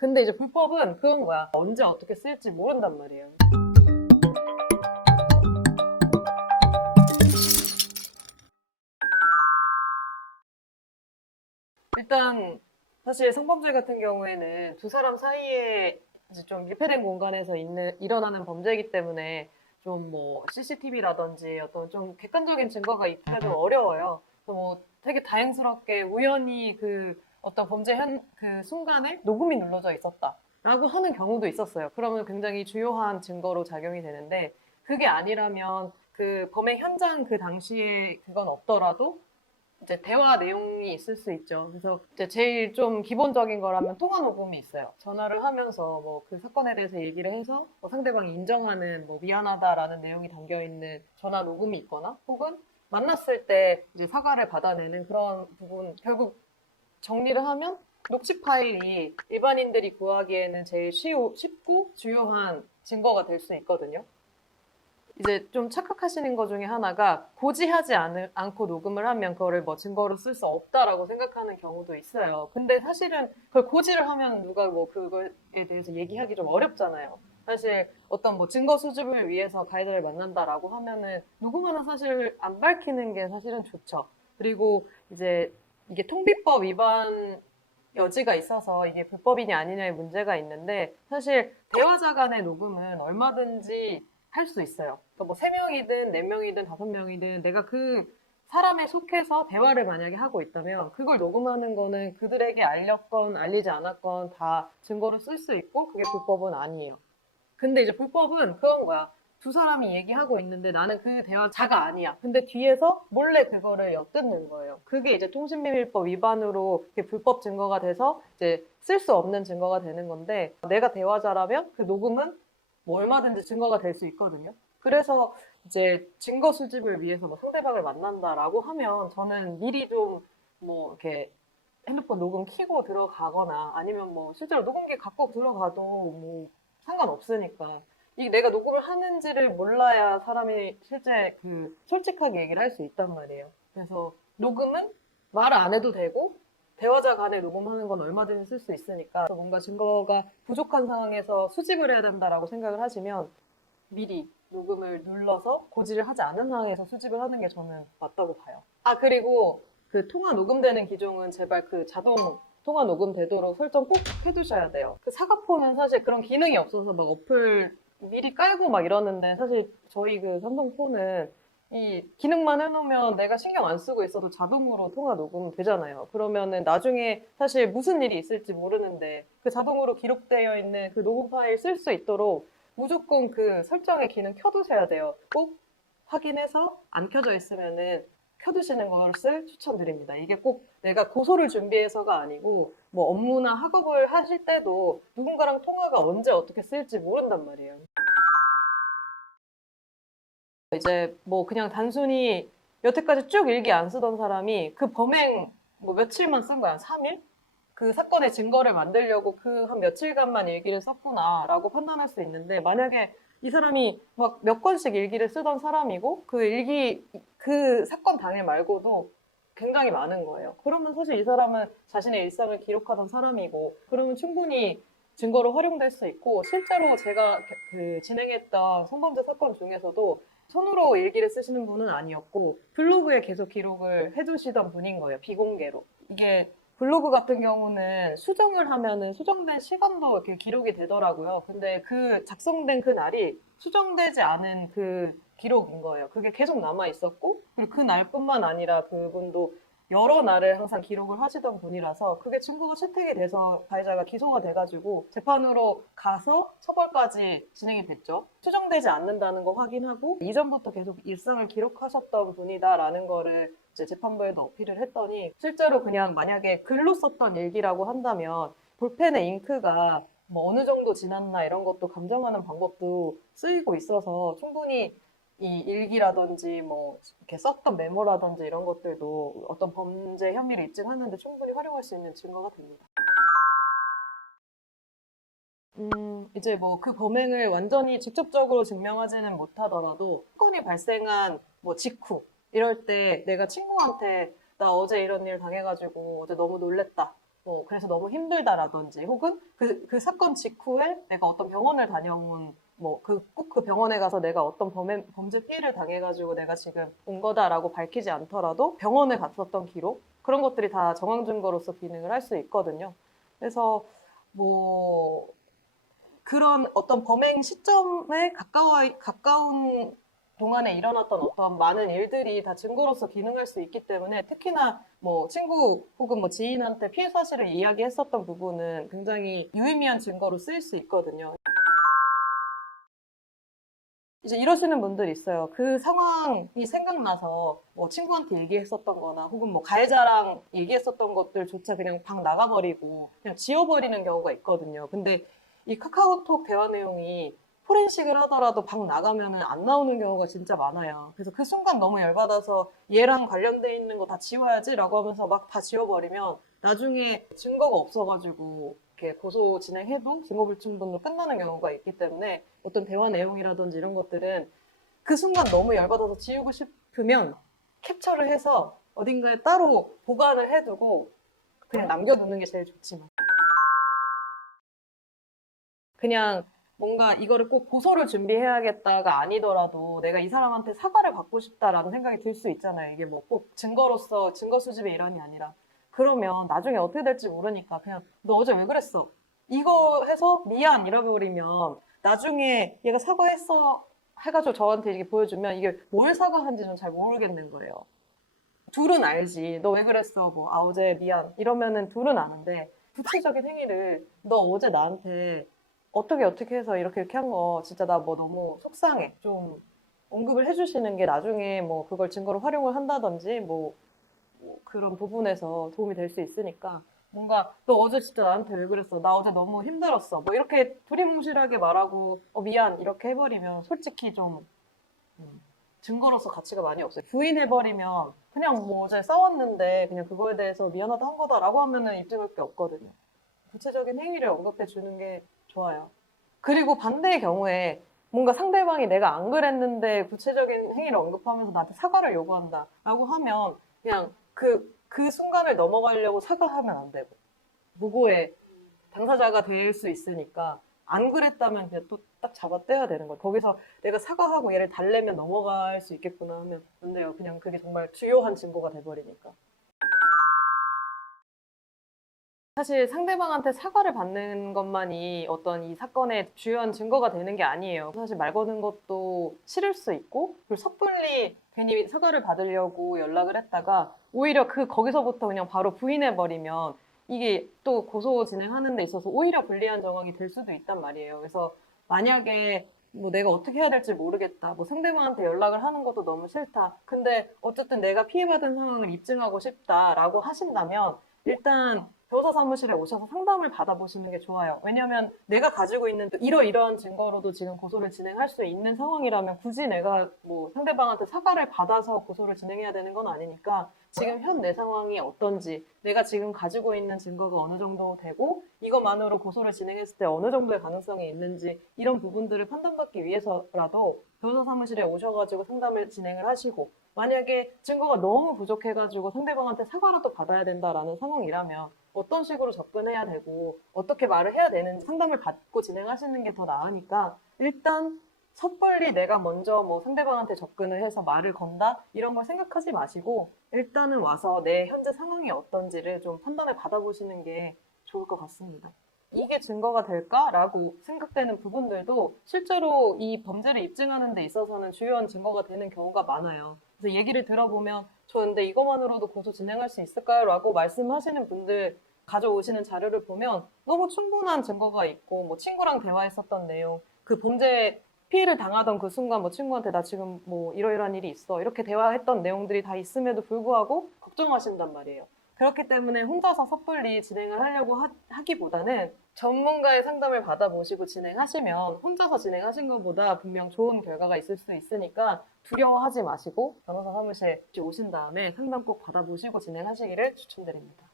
근데 이제 불법은 그건 거야. 언제 어떻게 쓸지 모른단 말이에요. 일단 사실 성범죄 같은 경우에는 두 사람 사이에 이제 좀 밀폐된 공간에서 일어나는 범죄이기 때문에 좀 뭐 CCTV라든지 어떤 좀 객관적인 증거가 있기가 좀 어려워요. 그래서 뭐 되게 다행스럽게 우연히 그 어떤 그 순간에 녹음이 눌러져 있었다라고 하는 경우도 있었어요. 그러면 굉장히 주요한 증거로 작용이 되는데 그게 아니라면 그 범행 현장 그 당시에 그건 없더라도 이제 대화 내용이 있을 수 있죠. 그래서 이제 제일 좀 기본적인 거라면 통화 녹음이 있어요. 전화를 하면서 뭐 그 사건에 대해서 얘기를 해서 뭐 상대방이 인정하는 뭐 미안하다라는 내용이 담겨 있는 전화 녹음이 있거나 혹은 만났을 때 이제 사과를 받아내는 그런 부분 결국 정리를 하면 녹취 파일이 일반인들이 구하기에는 제일 쉽고 주요한 증거가 될 수 있거든요. 이제 좀 착각하시는 것 중에 하나가 고지하지 않고 녹음을 하면 그거를 뭐 증거로 쓸 수 없다라고 생각하는 경우도 있어요. 근데 사실은 그걸 고지를 하면 누가 뭐 그거에 대해서 얘기하기 좀 어렵잖아요. 사실 어떤 뭐 증거 수집을 위해서 가이드를 만난다라고 하면은 누구나 사실 안 밝히는 게 사실은 좋죠. 그리고 이제 이게 통비법 위반 여지가 있어서 이게 불법이냐 아니냐의 문제가 있는데 사실 대화자 간의 녹음은 얼마든지 할 수 있어요. 그러니까 뭐 3명이든 4명이든 5명이든 내가 그 사람에 속해서 대화를 만약에 하고 있다면 그걸 녹음하는 거는 그들에게 알렸건 알리지 않았건 다 증거로 쓸 수 있고 그게 불법은 아니에요. 근데 이제 불법은 그건 거야. 두 사람이 얘기하고 있는데 나는 그 대화자가 아니야. 근데 뒤에서 몰래 그거를 엿듣는 거예요. 그게 이제 통신비밀법 위반으로 불법 증거가 돼서 이제 쓸 수 없는 증거가 되는 건데 내가 대화자라면 그 녹음은 뭐 얼마든지 증거가 될 수 있거든요. 그래서 이제 증거 수집을 위해서 뭐 상대방을 만난다라고 하면 저는 미리 좀 뭐 이렇게 핸드폰 녹음 켜고 들어가거나 아니면 뭐 실제로 녹음기 갖고 들어가도 뭐 상관없으니까 이게 내가 녹음을 하는지를 몰라야 사람이 실제 그 솔직하게 얘기를 할 수 있단 말이에요. 그래서 녹음은 말을 안 해도 되고 대화자 간에 녹음하는 건 얼마든지 쓸 수 있으니까 뭔가 증거가 부족한 상황에서 수집을 해야 된다라고 생각을 하시면 미리 녹음을 눌러서 고지를 하지 않은 상황에서 수집을 하는 게 저는 맞다고 봐요. 아, 그리고 그 통화 녹음되는 기종은 제발 그 자동 통화 녹음되도록 설정 꼭 해두셔야 돼요. 그 사과폰은 사실 그런 기능이 없어서 막 어플 미리 깔고 막 이러는데 사실 저희 그 삼성폰은 이 기능만 해놓으면 내가 신경 안 쓰고 있어도 자동으로 통화 녹음 되잖아요. 그러면은 나중에 사실 무슨 일이 있을지 모르는데 그 자동으로 기록되어 있는 그 녹음 파일 쓸 수 있도록 무조건 그 설정의 기능 켜두셔야 돼요. 꼭 확인해서 안 켜져 있으면은 켜두시는 것을 추천드립니다. 이게 꼭 내가 고소를 준비해서가 아니고 뭐 업무나 학업을 하실 때도 누군가랑 통화가 언제 어떻게 쓸지 모른단 말이에요. 이제 뭐 그냥 단순히 여태까지 쭉 일기 안 쓰던 사람이 그 범행 뭐 며칠만 쓴 거야. 3일? 그 사건의 증거를 만들려고 그 한 며칠간만 일기를 썼구나라고 판단할 수 있는데 만약에 이 사람이 막 몇 건씩 일기를 쓰던 사람이고 그 일기 그 사건 당일 말고도 굉장히 많은 거예요. 그러면 사실 이 사람은 자신의 일상을 기록하던 사람이고 그러면 충분히 증거로 활용될 수 있고 실제로 제가 그 진행했던 성범죄 사건 중에서도 손으로 일기를 쓰시는 분은 아니었고 블로그에 계속 기록을 해두시던 분인 거예요. 비공개로. 이게 블로그 같은 경우는 수정을 하면은 수정된 시간도 이렇게 기록이 되더라고요. 근데 그 작성된 그 날이 수정되지 않은 그 기록인 거예요. 그게 계속 남아 있었고, 그리고 그 날뿐만 아니라 그분도 여러 날을 항상 기록을 하시던 분이라서 그게 증거가 채택이 돼서 가해자가 기소가 돼가지고 재판으로 가서 처벌까지 진행이 됐죠. 수정되지 않는다는 거 확인하고 이전부터 계속 일상을 기록하셨던 분이다라는 거를 이제 재판부에도 어필을 했더니 실제로 그냥 만약에 글로 썼던 일기라고 한다면 볼펜의 잉크가 뭐 어느 정도 지났나 이런 것도 감정하는 방법도 쓰이고 있어서 충분히 이 일기라든지 뭐 이렇게 썼던 메모라든지 이런 것들도 어떤 범죄 혐의를 입증하는데 충분히 활용할 수 있는 증거가 됩니다. 이제 뭐 그 범행을 완전히 직접적으로 증명하지는 못하더라도 사건이 발생한 뭐 직후 이럴 때 내가 친구한테 나 어제 이런 일 당해가지고 어제 너무 놀랬다. 그래서 너무 힘들다라든지, 혹은 그 사건 직후에 내가 어떤 병원을 다녀온, 꼭 그 병원에 가서 내가 어떤 범죄 피해를 당해가지고 내가 지금 온 거다라고 밝히지 않더라도 병원에 갔었던 기록, 그런 것들이 다 정황 증거로서 기능을 할 수 있거든요. 그래서 뭐, 그런 어떤 범행 시점에 가까운 동안에 일어났던 어떤 많은 일들이 다 증거로서 기능할 수 있기 때문에, 특히나 뭐 친구 혹은 뭐 지인한테 피해 사실을 이야기했었던 부분은 굉장히 유의미한 증거로 쓰일 수 있거든요. 이제 이러시는 분들이 있어요. 그 상황이 생각나서 뭐 친구한테 얘기했었던 거나 혹은 뭐 가해자랑 얘기했었던 것들조차 그냥 방 나가버리고 그냥 지워버리는 경우가 있거든요. 근데 이 카카오톡 대화 내용이 포렌식을 하더라도 방 나가면은 안 나오는 경우가 진짜 많아요. 그래서 그 순간 너무 열받아서 얘랑 관련돼 있는 거 다 지워야지라고 하면서 막 다 지워버리면 나중에 증거가 없어가지고 이렇게 고소 진행해도 증거불충분으로 끝나는 경우가 있기 때문에, 어떤 대화 내용이라든지 이런 것들은 그 순간 너무 열받아서 지우고 싶으면 캡처를 해서 어딘가에 따로 보관을 해두고 그냥 남겨두는 게 제일 좋지만, 그냥 뭔가 이거를 꼭 고소를 준비해야겠다가 아니더라도 내가 이 사람한테 사과를 받고 싶다라는 생각이 들 수 있잖아요. 이게 뭐 꼭 증거로서 증거 수집의 일환이 아니라. 그러면 나중에 어떻게 될지 모르니까 그냥 너 어제 왜 그랬어? 이거 해서 미안 이러버리면 나중에 얘가 사과했어 해가지고 저한테 이렇게 보여주면 이게 뭘 사과한지 좀 잘 모르겠는 거예요. 둘은 알지. 너 왜 그랬어? 뭐, 어제 미안. 이러면은 둘은 아는데, 구체적인 행위를 너 어제 나한테 어떻게 해서 이렇게 한 거 진짜 나 뭐 너무 속상해. 좀 언급을 해주시는 게 나중에 뭐 그걸 증거로 활용을 한다든지 뭐 그런 부분에서 도움이 될 수 있으니까, 뭔가 너 어제 진짜 나한테 왜 그랬어? 나 어제 너무 힘들었어. 뭐 이렇게 두리뭉실하게 말하고 미안 이렇게 해버리면 솔직히 좀 증거로서 가치가 많이 없어요. 부인해버리면 그냥 뭐 어제 싸웠는데 그냥 그거에 대해서 미안하다 한 거다라고 하면은 입증할 게 없거든요. 구체적인 행위를 언급해 주는 게 좋아요. 그리고 반대의 경우에 뭔가 상대방이 내가 안 그랬는데 구체적인 행위를 언급하면서 나한테 사과를 요구한다라고 하면 그냥 그 순간을 넘어가려고 사과하면 안 되고, 무고의 당사자가 될 수 있으니까 안 그랬다면 그냥 또 딱 잡아떼야 되는 거예요. 거기서 내가 사과하고 얘를 달래면 넘어갈 수 있겠구나 하면 안 돼요. 그냥 그게 정말 주요한 증거가 돼버리니까. 사실 상대방한테 사과를 받는 것만이 어떤 이 사건의 주요한 증거가 되는 게 아니에요. 사실 말 거는 것도 싫을 수 있고, 그리고 섣불리 괜히 사과를 받으려고 연락을 했다가 오히려 거기서부터 그냥 바로 부인해버리면 이게 또 고소 진행하는 데 있어서 오히려 불리한 정황이 될 수도 있단 말이에요. 그래서 만약에 뭐 내가 어떻게 해야 될지 모르겠다, 뭐 상대방한테 연락을 하는 것도 너무 싫다, 근데 어쨌든 내가 피해받은 상황을 입증하고 싶다라고 하신다면 일단 변호사 사무실에 오셔서 상담을 받아보시는 게 좋아요. 왜냐하면 내가 가지고 있는 이러이러한 증거로도 지금 고소를 진행할 수 있는 상황이라면 굳이 내가 뭐 상대방한테 사과를 받아서 고소를 진행해야 되는 건 아니니까, 지금 현 내 상황이 어떤지, 내가 지금 가지고 있는 증거가 어느 정도 되고 이것만으로 고소를 진행했을 때 어느 정도의 가능성이 있는지, 이런 부분들을 판단받기 위해서라도 변호사 사무실에 오셔가지고 상담을 진행을 하시고, 만약에 증거가 너무 부족해가지고 상대방한테 사과라도 받아야 된다라는 상황이라면 어떤 식으로 접근해야 되고 어떻게 말을 해야 되는지 상담을 받고 진행하시는 게 더 나으니까, 일단 섣불리 내가 먼저 뭐 상대방한테 접근을 해서 말을 건다 이런 걸 생각하지 마시고, 일단은 와서 내 현재 상황이 어떤지를 좀 판단을 받아보시는 게 좋을 것 같습니다. 이게 증거가 될까라고 생각되는 부분들도 실제로 이 범죄를 입증하는 데 있어서는 주요한 증거가 되는 경우가 많아요. 그래서 얘기를 들어보면 저 근데 이것만으로도 고소 진행할 수 있을까요? 라고 말씀하시는 분들 가져오시는 자료를 보면 너무 충분한 증거가 있고, 뭐 친구랑 대화했었던 내용, 그 범죄 피해를 당하던 그 순간 뭐 친구한테 나 지금 뭐 이러이러한 일이 있어 이렇게 대화했던 내용들이 다 있음에도 불구하고 걱정하신단 말이에요. 그렇기 때문에 혼자서 섣불리 진행을 하려고 하기보다는 전문가의 상담을 받아보시고 진행하시면 혼자서 진행하신 것보다 분명 좋은 결과가 있을 수 있으니까 두려워하지 마시고 변호사 사무실에 오신 다음에 상담 꼭 받아보시고 진행하시기를 추천드립니다.